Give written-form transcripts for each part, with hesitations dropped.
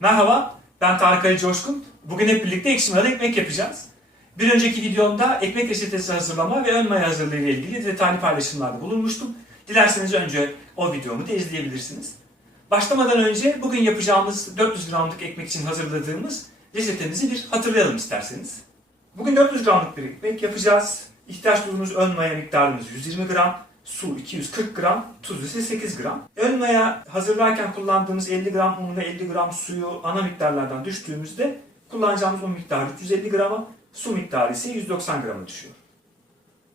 Merhaba, ben Tarık Ali Coşkun. Bugün hep birlikte ekşi mayalı ekmek yapacağız. Bir önceki videomda ekmek reçetesi hazırlama ve ön maya hazırlığı ile ilgili detaylı paylaşımlarda bulunmuştum. Dilerseniz önce o videomu da izleyebilirsiniz. Başlamadan önce bugün yapacağımız 400 gramlık ekmek için hazırladığımız reçetemizi bir hatırlayalım isterseniz. Bugün 400 gramlık bir ekmek yapacağız. İhtiyaç duyduğumuz ön maya miktarımız 120 gram, su 240 gram, tuz ise 8 gram. Ön maya hazırlarken kullandığımız 50 gram un ve 50 gram suyu ana miktarlardan düştüğümüzde kullanacağımız un miktarı 350 grama, su miktarı ise 190 grama düşüyor.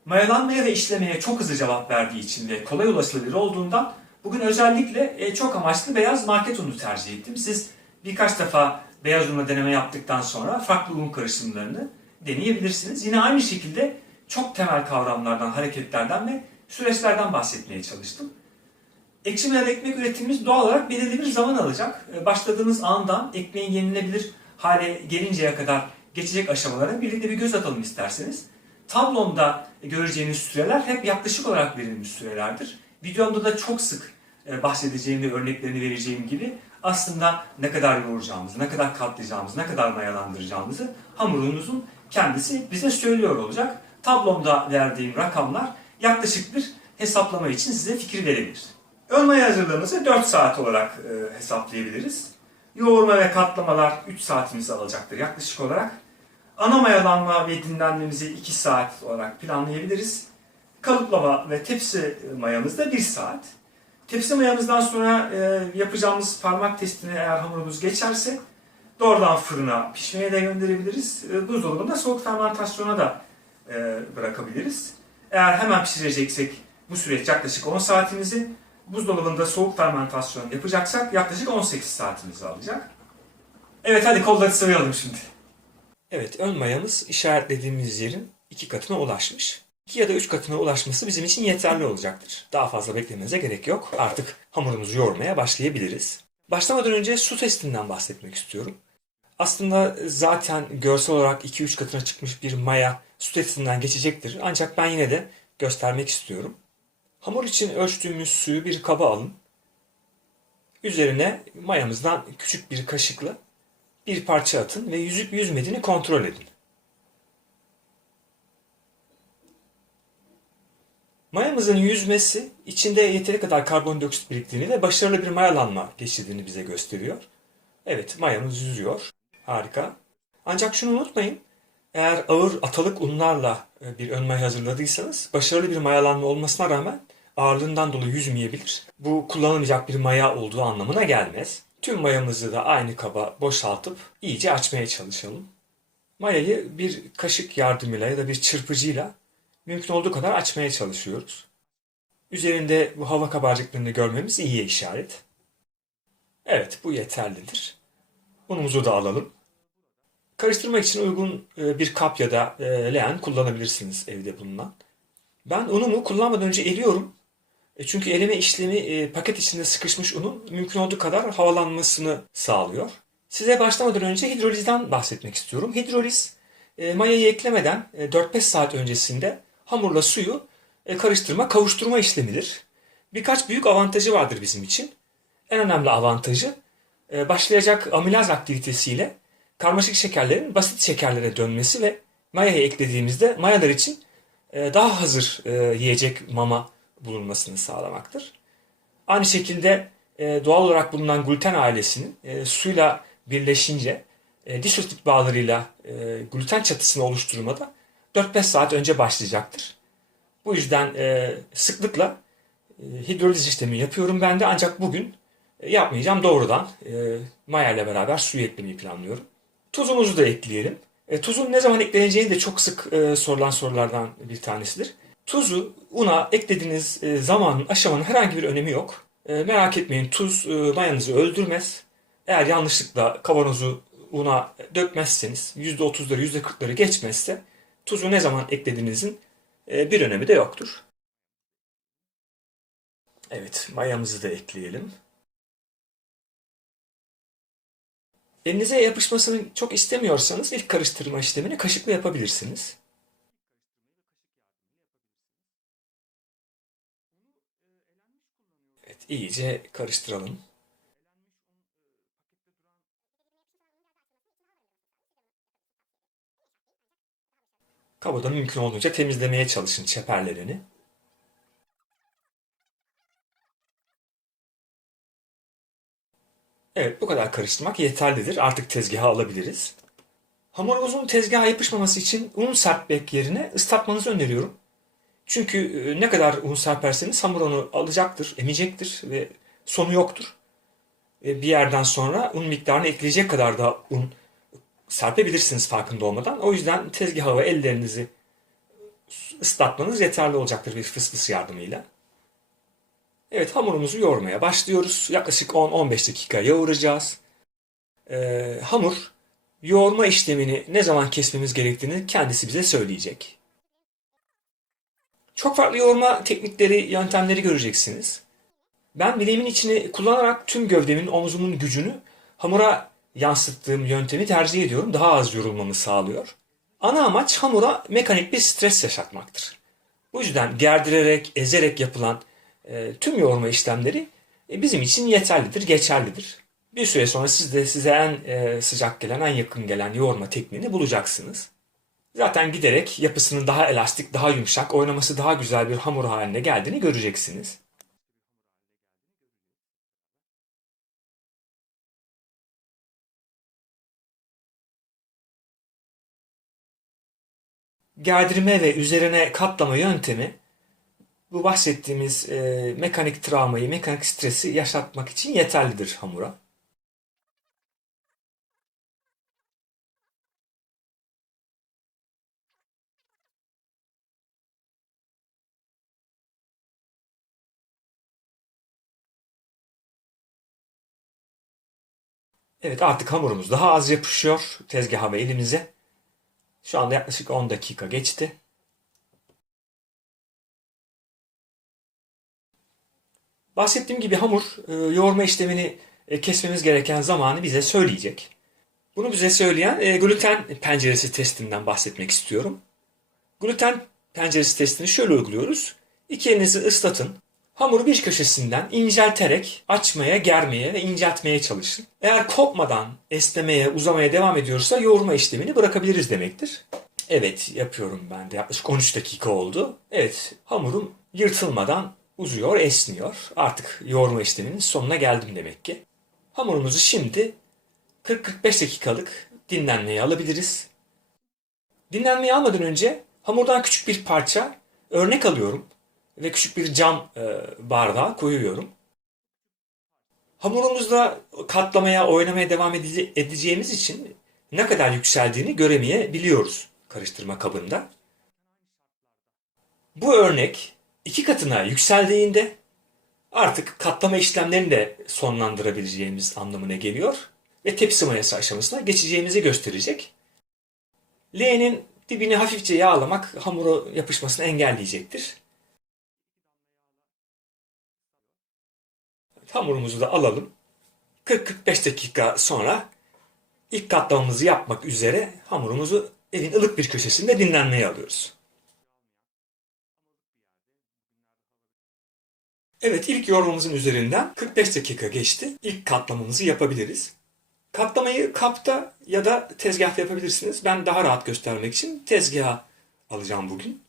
Mayalanmaya ve işlemeye çok hızlı cevap verdiği için ve kolay ulaşılabilir olduğundan bugün özellikle çok amaçlı beyaz market unu tercih ettim. Siz birkaç defa beyaz unla deneme yaptıktan sonra farklı un karışımlarını deneyebilirsiniz. Yine aynı şekilde çok temel kavramlardan, hareketlerden ve süreçlerden bahsetmeye çalıştım. Ekşi mayalı ekmek üretimimiz doğal olarak belirli bir zaman alacak. Başladığımız andan ekmeğin yenilebilir hale gelinceye kadar geçecek aşamalara birlikte bir göz atalım isterseniz. Tablomda göreceğiniz süreler hep yaklaşık olarak verilmiş sürelerdir. Videomda da çok sık bahsedeceğim ve örneklerini vereceğim gibi aslında ne kadar yoğuracağımızı, ne kadar katlayacağımızı, ne kadar mayalandıracağımızı hamurumuzun kendisi bize söylüyor olacak. Tablomda verdiğim rakamlar yaklaşık bir hesaplama için size fikir verebilir. Ön maya hazırlığımızı 4 saat olarak hesaplayabiliriz. Yoğurma ve katlamalar 3 saatimizi alacaktır yaklaşık olarak. Ana mayalanma ve dinlenmemizi 2 saat olarak planlayabiliriz. Kalıplama ve tepsi mayamız da 1 saat. Tepsi mayamızdan sonra yapacağımız parmak testini eğer hamurumuz geçerse doğrudan fırına pişmeye de gönderebiliriz. Buzdolabında soğuk fermentasyona da bırakabiliriz. Eğer hemen pişireceksek bu süreç yaklaşık 10 saatimizi, buzdolabında soğuk fermentasyon yapacaksak yaklaşık 18 saatimizi alacak. Evet, hadi kolları sıvayalım şimdi. Evet, ön mayamız işaretlediğimiz yerin 2 katına ulaşmış. 2 ya da 3 katına ulaşması bizim için yeterli olacaktır. Daha fazla beklememize gerek yok. Artık hamurumuzu yoğurmaya başlayabiliriz. Başlamadan önce su testinden bahsetmek istiyorum. Aslında zaten görsel olarak 2-3 katına çıkmış bir maya su testinden geçecektir. Ancak ben yine de göstermek istiyorum. Hamur için ölçtüğümüz suyu bir kaba alın. Üzerine mayamızdan küçük bir kaşıkla bir parça atın ve yüzüp yüzmediğini kontrol edin. Mayamızın yüzmesi içinde yeteri kadar karbondioksit biriktiğini ve başarılı bir mayalanma geçirdiğini bize gösteriyor. Evet, mayamız yüzüyor. Harika. Ancak şunu unutmayın. Eğer ağır atalık unlarla bir ön maya hazırladıysanız başarılı bir mayalanma olmasına rağmen ağırlığından dolayı yüzmeyebilir. Bu kullanılmayacak bir maya olduğu anlamına gelmez. Tüm mayamızı da aynı kaba boşaltıp iyice açmaya çalışalım. Mayayı bir kaşık yardımıyla ya da bir çırpıcıyla mümkün olduğu kadar açmaya çalışıyoruz. Üzerinde bu hava kabarcıklarını görmemiz iyiye işaret. Evet, bu yeterlidir. Unumuzu da alalım. Karıştırmak için uygun bir kap ya da leğen kullanabilirsiniz evde bulunan. Ben unumu kullanmadan önce eliyorum. Çünkü eleme işlemi paket içinde sıkışmış unun mümkün olduğu kadar havalanmasını sağlıyor. Size başlamadan önce hidrolizden bahsetmek istiyorum. Hidroliz mayayı eklemeden 4-5 saat öncesinde hamurla suyu karıştırma, kavuşturma işlemidir. Birkaç büyük avantajı vardır bizim için. En önemli avantajı başlayacak amilaz aktivitesiyle karmaşık şekerlerin basit şekerlere dönmesi ve mayaya eklediğimizde mayalar için daha hazır yiyecek mama bulunmasını sağlamaktır. Aynı şekilde doğal olarak bulunan gluten ailesinin suyla birleşince disostit bağlarıyla gluten çatısını oluşturmada 4-5 saat önce başlayacaktır. Bu yüzden sıklıkla hidroliz işlemi yapıyorum ben de, ancak bugün yapmayacağım. Doğrudan maya ile beraber suyu eklemeyi planlıyorum. Tuzumuzu da ekleyelim. Tuzun ne zaman ekleneceğini de çok sık sorulan sorulardan bir tanesidir. Tuzu una eklediğiniz zamanın, aşamanın herhangi bir önemi yok. Merak etmeyin, tuz mayanızı öldürmez. Eğer yanlışlıkla kavanozu una dökmezseniz, %30'ları %40'ları geçmezse tuzu ne zaman eklediğinizin bir önemi de yoktur. Evet, mayamızı da ekleyelim. Elinize yapışmasını çok istemiyorsanız ilk karıştırma işlemini kaşıkla yapabilirsiniz. Evet, iyice karıştıralım. Kabı mümkün olduğunca temizlemeye çalışın çeperlerini. Evet, bu kadar karıştırmak yeterlidir. Artık tezgaha alabiliriz. Hamurumuzun tezgaha yapışmaması için un serpmek yerine ıslatmanızı öneriyorum. Çünkü ne kadar un serperseniz hamur onu alacaktır, emecektir ve sonu yoktur. Bir yerden sonra un miktarını ekleyecek kadar da un serpebilirsiniz farkında olmadan. O yüzden tezgaha ve ellerinizi ıslatmanız yeterli olacaktır bir fısfıs yardımıyla. Evet, hamurumuzu yoğurmaya başlıyoruz. Yaklaşık 10-15 dakika yoğuracağız. Hamur yoğurma işlemini ne zaman kesmemiz gerektiğini kendisi bize söyleyecek. Çok farklı yoğurma teknikleri, yöntemleri göreceksiniz. Ben bileğimin içini kullanarak tüm gövdemin, omzumun gücünü hamura yansıttığım yöntemi tercih ediyorum. Daha az yorulmamı sağlıyor. Ana amaç hamura mekanik bir stres yaşatmaktır. Bu yüzden gerdirerek, ezerek yapılan tüm yoğurma işlemleri bizim için yeterlidir, geçerlidir. Bir süre sonra siz de size en sıcak gelen, en yakın gelen yoğurma tekniğini bulacaksınız. Zaten giderek yapısının daha elastik, daha yumuşak, oynaması daha güzel bir hamur haline geldiğini göreceksiniz. Gerdirme ve üzerine katlama yöntemi bu bahsettiğimiz mekanik travmayı, mekanik stresi yaşatmak için yeterlidir hamura. Evet, artık hamurumuz daha az yapışıyor tezgaha ve elimize. Şu anda yaklaşık 10 dakika geçti. Bahsettiğim gibi hamur yoğurma işlemini kesmemiz gereken zamanı bize söyleyecek. Bunu bize söyleyen gluten penceresi testinden bahsetmek istiyorum. Gluten penceresi testini şöyle uyguluyoruz. İki elinizi ıslatın. Hamuru bir köşesinden incelterek açmaya, germeye ve inceltmeye çalışın. Eğer kopmadan esnemeye, uzamaya devam ediyorsa yoğurma işlemini bırakabiliriz demektir. Evet, yapıyorum ben de. Yaklaşık 13 dakika oldu. Evet, hamurum yırtılmadan uzuyor, esniyor. Artık yoğurma işleminin sonuna geldim demek ki. Hamurumuzu şimdi 40-45 dakikalık dinlenmeye alabiliriz. Dinlenmeye almadan önce hamurdan küçük bir parça örnek alıyorum ve küçük bir cam bardağa koyuyorum. Hamurumuzda katlamaya, oynamaya devam edeceğimiz için ne kadar yükseldiğini göremeyebiliyoruz karıştırma kabında. Bu örnek iki katına yükseldiğinde artık katlama işlemlerini de sonlandırabileceğimiz anlamına geliyor ve tepsi mayası aşamasına geçeceğimizi gösterecek. Leğenin dibini hafifçe yağlamak hamuru yapışmasını engelleyecektir. Hamurumuzu da alalım. 40-45 dakika sonra ilk katlamamızı yapmak üzere hamurumuzu evin ılık bir köşesinde dinlenmeye alıyoruz. Evet, ilk yoğurmamızın üzerinden 45 dakika geçti. İlk katlamamızı yapabiliriz. Katlamayı kapta ya da tezgahta yapabilirsiniz. Ben daha rahat göstermek için tezgaha alacağım bugün.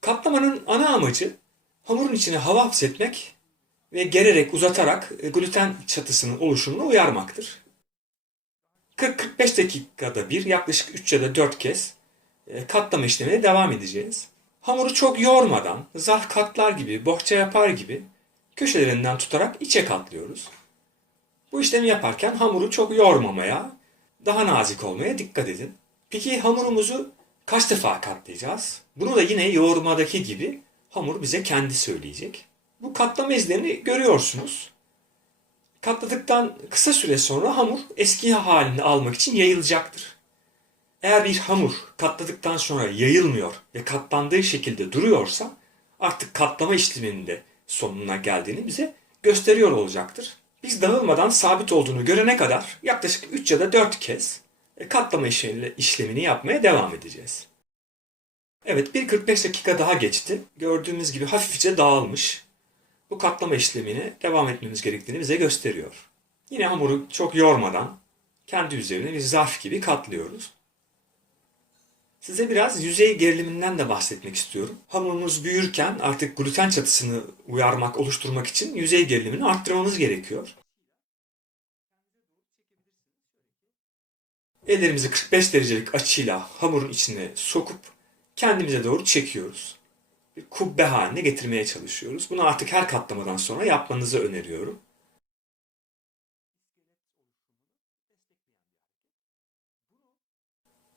Katlamanın ana amacı hamurun içine hava hapsetmek ve gererek uzatarak gluten çatısının oluşumunu uyarmaktır. 40-45 dakikada bir yaklaşık 3 ya da 4 kez katlama işlemine devam edeceğiz. Hamuru çok yoğurmadan zarf katlar gibi, bohça yapar gibi köşelerinden tutarak içe katlıyoruz. Bu işlemi yaparken hamuru çok yoğurmamaya, daha nazik olmaya dikkat edin. Peki hamurumuzu kaç defa katlayacağız? Bunu da yine yoğurmadaki gibi hamur bize kendi söyleyecek. Bu katlama izlerini görüyorsunuz. Katladıktan kısa süre sonra hamur eski halini almak için yayılacaktır. Eğer bir hamur katladıktan sonra yayılmıyor ve katlandığı şekilde duruyorsa artık katlama işleminin de sonuna geldiğini bize gösteriyor olacaktır. Biz dağılmadan sabit olduğunu görene kadar yaklaşık 3 ya da 4 kez katlama işlemini yapmaya devam edeceğiz. Evet, bir 45 dakika daha geçti. Gördüğümüz gibi hafifçe dağılmış. Bu katlama işlemini devam etmemiz gerektiğini bize gösteriyor. Yine hamuru çok yormadan kendi üzerine bir zarf gibi katlıyoruz. Size biraz yüzey geriliminden de bahsetmek istiyorum. Hamurunuz büyürken artık gluten çatısını uyarmak, oluşturmak için yüzey gerilimini arttırmamız gerekiyor. Ellerimizi 45 derecelik açıyla hamurun içine sokup kendimize doğru çekiyoruz. Bir kubbe haline getirmeye çalışıyoruz. Bunu artık her katlamadan sonra yapmanızı öneriyorum.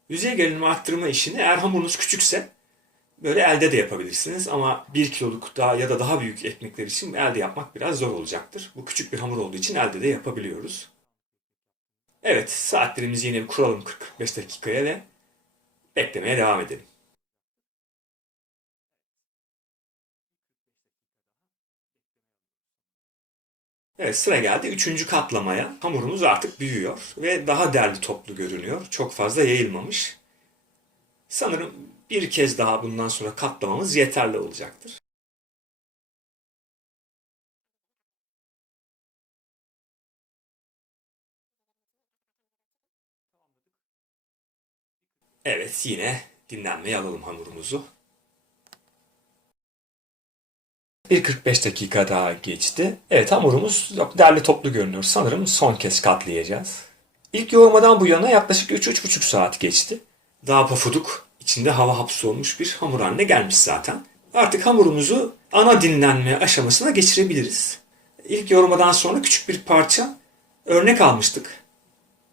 Yüzey gerilimi arttırma işini eğer hamurunuz küçükse böyle elde de yapabilirsiniz ama 1 kiloluk daha ya da daha büyük ekmekler için elde yapmak biraz zor olacaktır. Bu küçük bir hamur olduğu için elde de yapabiliyoruz. Evet, saatlerimizi yine bir kuralım 40-45 dakikaya ve beklemeye devam edelim. Evet, sıra geldi 3. katlamaya. Hamurumuz artık büyüyor ve daha derli toplu görünüyor. Çok fazla yayılmamış. Sanırım bir kez daha bundan sonra katlamamız yeterli olacaktır. Evet, yine dinlenmeye alalım hamurumuzu. Bir 45 dakika daha geçti. Evet, hamurumuz derli toplu görünüyor. Sanırım son kez katlayacağız. İlk yoğurmadan bu yana yaklaşık 3-3,5 saat geçti. Daha pofuduk, içinde hava hapsolmuş bir hamur haline gelmiş zaten. Artık hamurumuzu ana dinlenme aşamasına geçirebiliriz. İlk yoğurmadan sonra küçük bir parça örnek almıştık.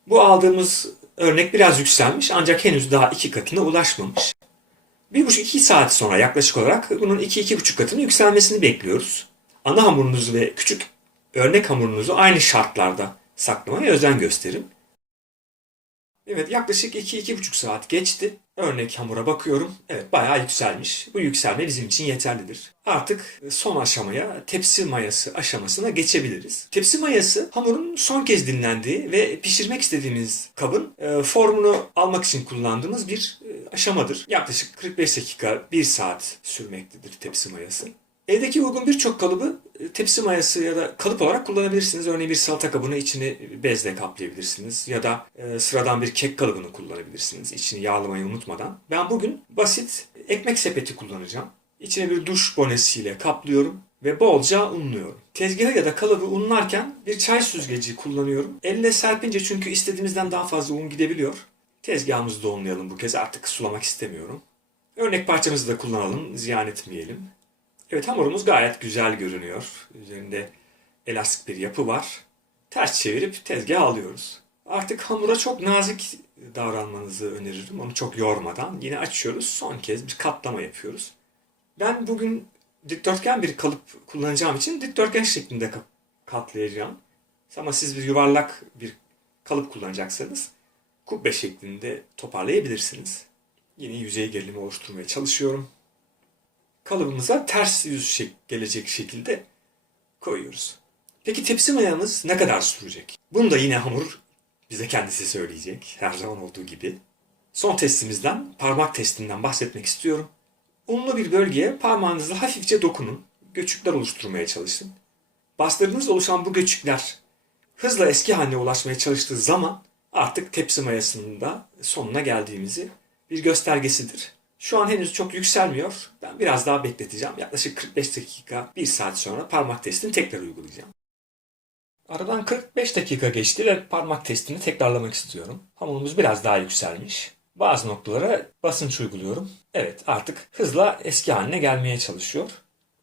Bu aldığımız örnek biraz yükselmiş ancak henüz daha 2 katına ulaşmamış. 1,5-2 saat sonra yaklaşık olarak bunun 2-2,5 katının yükselmesini bekliyoruz. Ana hamurunuzu ve küçük örnek hamurunuzu aynı şartlarda saklamaya özen gösterin. Evet, yaklaşık 2-2,5 saat geçti. Örnek hamura bakıyorum. Evet, bayağı yükselmiş. Bu yükselme bizim için yeterlidir. Artık son aşamaya, tepsi mayası aşamasına geçebiliriz. Tepsi mayası hamurun son kez dinlendiği ve pişirmek istediğimiz kabın formunu almak için kullandığımız bir aşamadır. Yaklaşık 45 dakika, 1 saat sürmektedir tepsi mayası. Evdeki uygun birçok kalıbı tepsi mayası ya da kalıp olarak kullanabilirsiniz. Örneğin bir salata kabını içini bezle kaplayabilirsiniz. Ya da sıradan bir kek kalıbını kullanabilirsiniz. İçini yağlamayı unutmadan. Ben bugün basit ekmek sepeti kullanacağım. İçine bir duş bonesiyle kaplıyorum ve bolca unluyorum. Tezgaha ya da kalıbı unlarken bir çay süzgeci kullanıyorum. Elle serpince çünkü istediğimizden daha fazla un gidebiliyor. Tezgahımızı da unlayalım bu kez, artık sulamak istemiyorum. Örnek parçamızı da kullanalım, ziyan etmeyelim. Evet, hamurumuz gayet güzel görünüyor. Üzerinde elastik bir yapı var. Ters çevirip tezgaha alıyoruz. Artık hamura çok nazik davranmanızı öneririm. Onu çok yormadan. Yine açıyoruz. Son kez bir katlama yapıyoruz. Ben bugün dikdörtgen bir kalıp kullanacağım için dikdörtgen şeklinde katlayacağım. Ama siz bir yuvarlak bir kalıp kullanacaksanız kubbe şeklinde toparlayabilirsiniz. Yine yüzey gerilimi oluşturmaya çalışıyorum. Kalıbımıza ters yüz gelecek şekilde koyuyoruz. Peki tepsi mayamız ne kadar sürecek? Bunu da yine hamur bize kendisi söyleyecek, her zaman olduğu gibi. Son testimizden, parmak testinden bahsetmek istiyorum. Unlu bir bölgeye parmağınızla hafifçe dokunun. Göçükler oluşturmaya çalışın. Bastırdığınız oluşan bu göçükler hızla eski haline ulaşmaya çalıştığı zaman artık tepsi mayasının da sonuna geldiğimizi bir göstergesidir. Şu an henüz çok yükselmiyor. Ben biraz daha bekleteceğim. Yaklaşık 45 dakika, 1 saat sonra parmak testini tekrar uygulayacağım. Aradan 45 dakika geçti ve parmak testini tekrarlamak istiyorum. Hamurumuz biraz daha yükselmiş. Bazı noktalara basınç uyguluyorum. Evet, artık hızla eski haline gelmeye çalışıyor.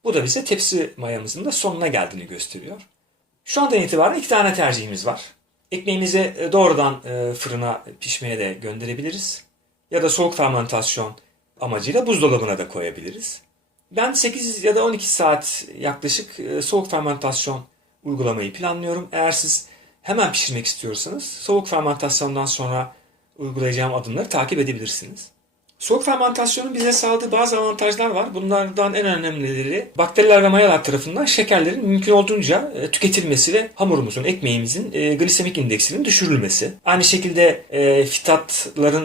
Bu da bize tepsi mayamızın da sonuna geldiğini gösteriyor. Şu andan itibaren 2 tane tercihimiz var. Ekmeğimizi doğrudan fırına pişmeye de gönderebiliriz. Ya da soğuk fermentasyon amacıyla buzdolabına da koyabiliriz. Ben 8 ya da 12 saat yaklaşık soğuk fermentasyon uygulamayı planlıyorum. Eğer siz hemen pişirmek istiyorsanız soğuk fermentasyondan sonra uygulayacağım adımları takip edebilirsiniz. Soğuk fermentasyonun bize sağladığı bazı avantajlar var. Bunlardan en önemlileri bakteriler ve mayalar tarafından şekerlerin mümkün olduğunca tüketilmesi ve hamurumuzun, ekmeğimizin glisemik indeksinin düşürülmesi. Aynı şekilde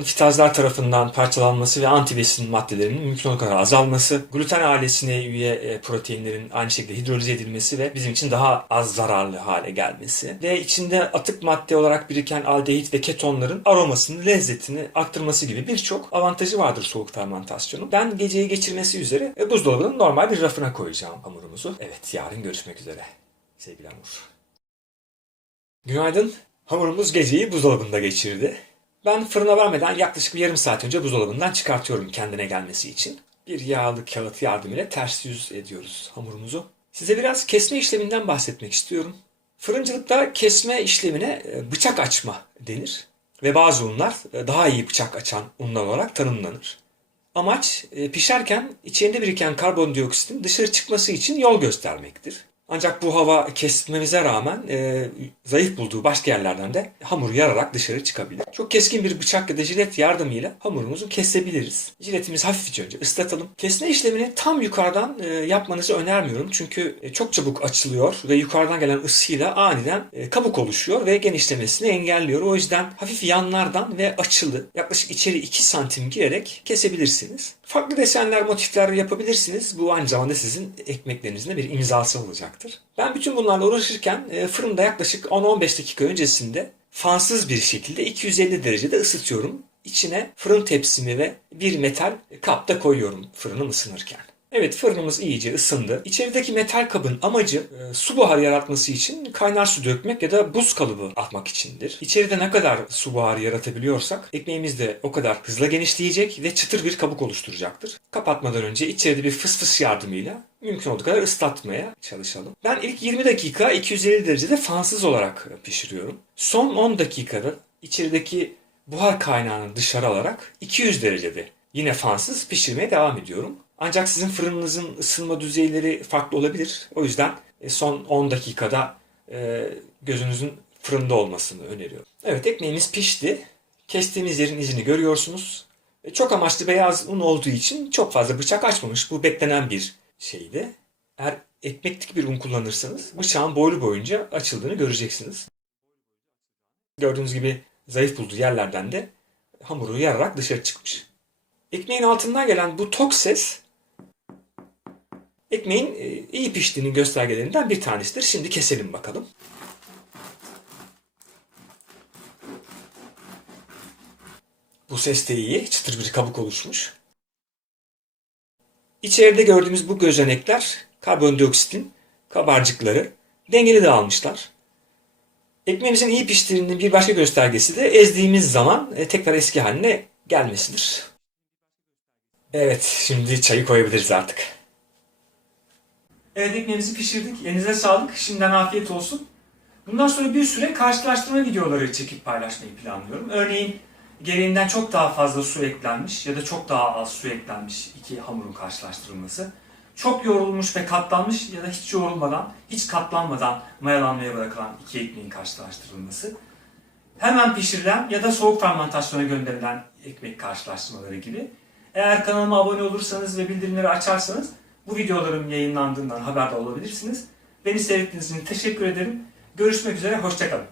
fitazlar tarafından parçalanması ve antibesin maddelerinin mümkün olduğu kadar azalması, gluten ailesine üye proteinlerin aynı şekilde hidrolize edilmesi ve bizim için daha az zararlı hale gelmesi ve içinde atık madde olarak biriken aldehit ve ketonların aromasını, lezzetini arttırması gibi birçok avantajı vardır soğuk fermentasyonun. Ben geceyi geçirmesi üzere buzdolabının normal bir rafına koyacağım hamurumuzu. Evet, yarın görüşmek üzere. Sevgili hamur. Günaydın. Hamurumuz geceyi buzdolabında geçirdi. Ben fırına vermeden yaklaşık bir yarım saat önce buzdolabından çıkartıyorum kendine gelmesi için. Bir yağlı kağıt yardımıyla ters yüz ediyoruz hamurumuzu. Size biraz kesme işleminden bahsetmek istiyorum. Fırıncılıkta kesme işlemine bıçak açma denir. Ve bazı unlar daha iyi bıçak açan unlar olarak tanımlanır. Amaç pişerken içinde biriken karbondioksitin dışarı çıkması için yol göstermektir. Ancak bu hava kesmemize rağmen zayıf bulduğu başka yerlerden de hamuru yararak dışarı çıkabilir. Çok keskin bir bıçak ya da jilet yardımıyla hamurumuzu kesebiliriz. Jiletimizi hafifçe önce ıslatalım. Kesme işlemini tam yukarıdan yapmanızı önermiyorum. Çünkü çok çabuk açılıyor ve yukarıdan gelen ısıyla aniden kabuk oluşuyor ve genişlemesini engelliyor. O yüzden hafif yanlardan ve açılı yaklaşık içeri 2 santim girerek kesebilirsiniz. Farklı desenler, motifler yapabilirsiniz. Bu aynı zamanda sizin ekmeklerinizin de bir imzası olacaktır. Ben bütün bunlarla uğraşırken fırında yaklaşık 10-15 dakika öncesinde fansız bir şekilde 250 derecede ısıtıyorum. İçine fırın tepsimi ve bir metal kapta koyuyorum fırınım ısınırken. Evet, fırınımız iyice ısındı. İçerideki metal kabın amacı su buharı yaratması için kaynar su dökmek ya da buz kalıbı atmak içindir. İçeride ne kadar su buharı yaratabiliyorsak ekmeğimiz de o kadar hızla genişleyecek ve çıtır bir kabuk oluşturacaktır. Kapatmadan önce içeride bir fıs yardımıyla mümkün olduğu kadar ıslatmaya çalışalım. Ben ilk 20 dakika 250 derecede fansız olarak pişiriyorum. Son 10 dakikada içerideki buhar kaynağını dışarı alarak 200 derecede yine fansız pişirmeye devam ediyorum. Ancak sizin fırınınızın ısınma düzeyleri farklı olabilir. O yüzden son 10 dakikada gözünüzün fırında olmasını öneriyorum. Evet, ekmeğimiz pişti. Kestiğimiz yerin izini görüyorsunuz. Çok amaçlı beyaz un olduğu için çok fazla bıçak açmamış. Bu beklenen bir şeydi. Eğer ekmeklik bir un kullanırsanız bıçağın boylu boyunca açıldığını göreceksiniz. Gördüğünüz gibi zayıf bulduğu yerlerden de hamuru yararak dışarı çıkmış. Ekmeğin altından gelen bu tok ses ekmeğin iyi piştiğinin göstergelerinden bir tanesidir. Şimdi keselim bakalım. Bu ses de iyi. Çıtır bir kabuk oluşmuş. İçeride gördüğümüz bu gözenekler karbondioksitin kabarcıkları dengeli dağılmışlar. Ekmeğimizin iyi piştiğinin bir başka göstergesi de ezdiğimiz zaman tekrar eski haline gelmesidir. Evet, şimdi çayı koyabiliriz artık. Evet, ekmeğimizi pişirdik. Elinize sağlık. Şimdiden afiyet olsun. Bundan sonra bir süre karşılaştırma videoları çekip paylaşmayı planlıyorum. Örneğin gereğinden çok daha fazla su eklenmiş ya da çok daha az su eklenmiş iki hamurun karşılaştırılması. Çok yoğrulmuş ve katlanmış ya da hiç yoğrulmadan, hiç katlanmadan mayalanmaya bırakılan iki ekmeğin karşılaştırılması. Hemen pişirilen ya da soğuk fermentasyona gönderilen ekmek karşılaştırmaları gibi. Eğer kanalıma abone olursanız ve bildirimleri açarsanız bu videolarım yayınlandığından haberdar olabilirsiniz. Beni seyrettiğiniz için teşekkür ederim. Görüşmek üzere, hoşça kalın.